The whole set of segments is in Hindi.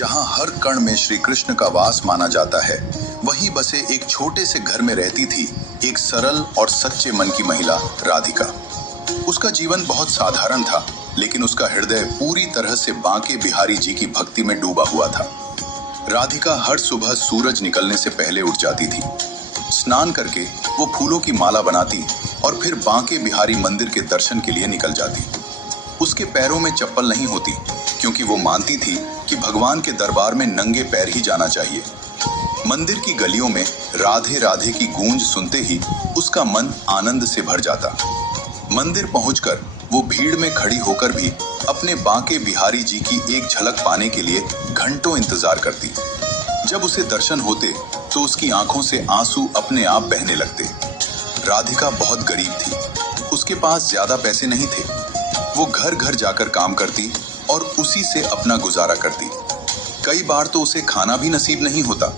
जहां हर कण में श्री कृष्ण का वास माना जाता है, वहीं बसे एक छोटे से घर में रहती थी एक सरल और सच्चे मन की महिला राधिका। उसका जीवन बहुत साधारण था, लेकिन उसका हृदय पूरी तरह से बांके बिहारी जी की भक्ति में डूबा हुआ था। राधिका हर सुबह सूरज निकलने से पहले उठ जाती थी। स्नान करके वो फूलों की माला बनाती और फिर बांके बिहारी मंदिर के दर्शन के लिए निकल जाती। उसके पैरों में चप्पल नहीं होती, क्योंकि वो मानती थी कि भगवान के दरबार में नंगे पैर ही जाना चाहिए। मंदिर की गलियों में राधे राधे की गूंज सुनते ही उसका मन आनंद से भर जाता। मंदिर पहुंचकर वो भीड़ में खड़ी होकर भी अपने बांके बिहारी जी की एक झलक पाने के लिए घंटों इंतजार करती। जब उसे दर्शन होते तो उसकी आंखों से आंसू अपने आप बहने लगते। राधिका बहुत गरीब थी, उसके पास ज्यादा पैसे नहीं थे। वो घर घर जाकर काम करती और उसी से अपना गुजारा करती। कई बार तो उसे खाना भी नसीब नहीं होता,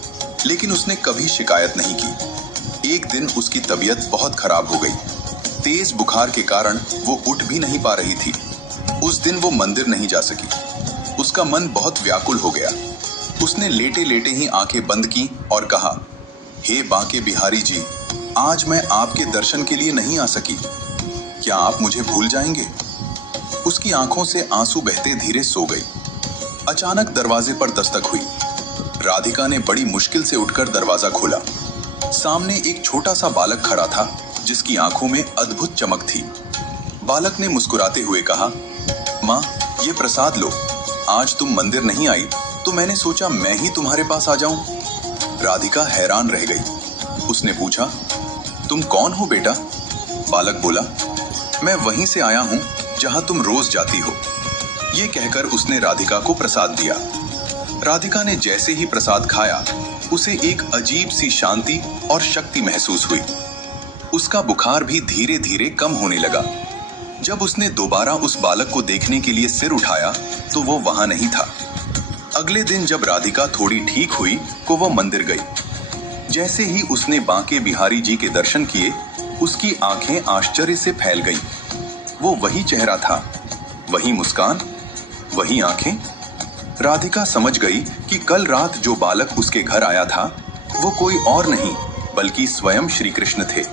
लेकिन उसने कभी शिकायत नहीं की। एक दिन उसकी तबीयत बहुत खराब हो गई। तेज बुखार के कारण वो उठ भी नहीं पा रही थी। उस दिन वो मंदिर नहीं जा सकी। उसका मन बहुत व्याकुल हो गया। उसने लेटे लेटे ही आंखें बंद की और कहा, हे बांके बिहारी जी, आज मैं आपके दर्शन के लिए नहीं आ सकी। क्या आप मुझे भूल जाएंगे? उसकी आंखों से आंसू बहते धीरे सो गई। अचानक दरवाजे पर दस्तक हुई। राधिका ने बड़ी मुश्किल से उठकर दरवाजा खोला। सामने एक छोटा सा बालक खड़ा था, जिसकी आंखों में अद्भुत चमक थी। बालक ने मुस्कुराते हुए कहा, माँ, ये प्रसाद लो। आज तुम मंदिर नहीं आई तो मैंने सोचा मैं ही तुम्हारे पास आ जाऊं। राधिका हैरान रह गई। उसने पूछा, तुम कौन हो बेटा? बालक बोला, मैं वहीं से आया हूं जहां तुम रोज जाती हो। ये कहकर उसने राधिका को प्रसाद दिया। राधिका ने जैसे ही प्रसाद खाया, उसे एक अजीब सी शांति और शक्ति महसूस हुई। उसका बुखार भी धीरे धीरे कम होने लगा। जब उसने दोबारा उस बालक को देखने के लिए सिर उठाया तो वो वहां नहीं था। अगले दिन जब राधिका थोड़ी ठीक हुई तो वो मंदिर गई। जैसे ही उसने बांके बिहारी जी के दर्शन किए, उसकी आंखें आश्चर्य से फैल गईं। वो वही चेहरा था, वही मुस्कान, वही आंखें। राधिका समझ गई कि कल रात जो बालक उसके घर आया था, वो कोई और नहीं बल्कि स्वयं श्री कृष्ण थे।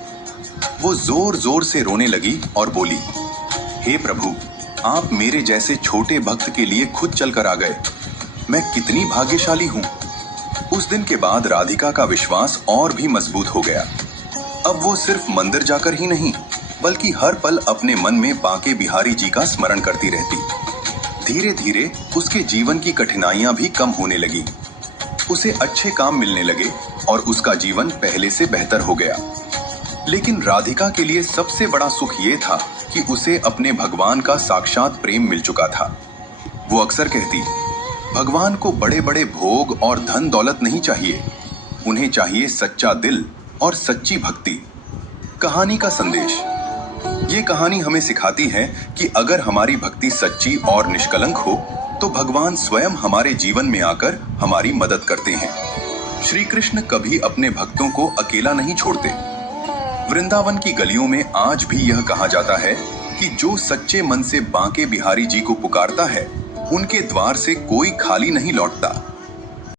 वो जोर जोर से रोने लगी और बोली, हे प्रभु, आप मेरे जैसे छोटे भक्त के लिए खुद चल कर आ गए। मैं कितनी भाग्यशाली हूँ। उस दिन के बाद राधिका का विश्वास और भी मजबूत हो गया। अब वो सिर्फ मंदिर जाकर ही नहीं, बल्कि हर पल अपने मन में बांके बिहारी जी का स्मरण करती रहती। धीरे धीरे उसके जीवन की कठिनाइयां भी कम होने लगी। उसे अच्छे काम मिलने लगे और उसका जीवन पहले से बेहतर हो गया। लेकिन राधिका के लिए सबसे बड़ा सुख ये था कि उसे अपने भगवान का साक्षात प्रेम मिल चुका था। वो अक्सर कहती, भगवान को बड़े बड़े भोग और धन दौलत नहीं चाहिए, उन्हें चाहिए सच्चा दिल और सच्ची भक्ति। कहानी का संदेश। ये कहानी हमें सिखाती है कि अगर हमारी भक्ति सच्ची और निष्कलंक हो तो भगवान स्वयं हमारे जीवन में आकर हमारी मदद करते हैं। श्री कृष्ण कभी अपने भक्तों को अकेला नहीं छोड़ते। वृंदावन की गलियों में आज भी यह कहा जाता है कि जो सच्चे मन से बांके बिहारी जी को पुकारता है, उनके द्वार से कोई खाली नहीं लौटता।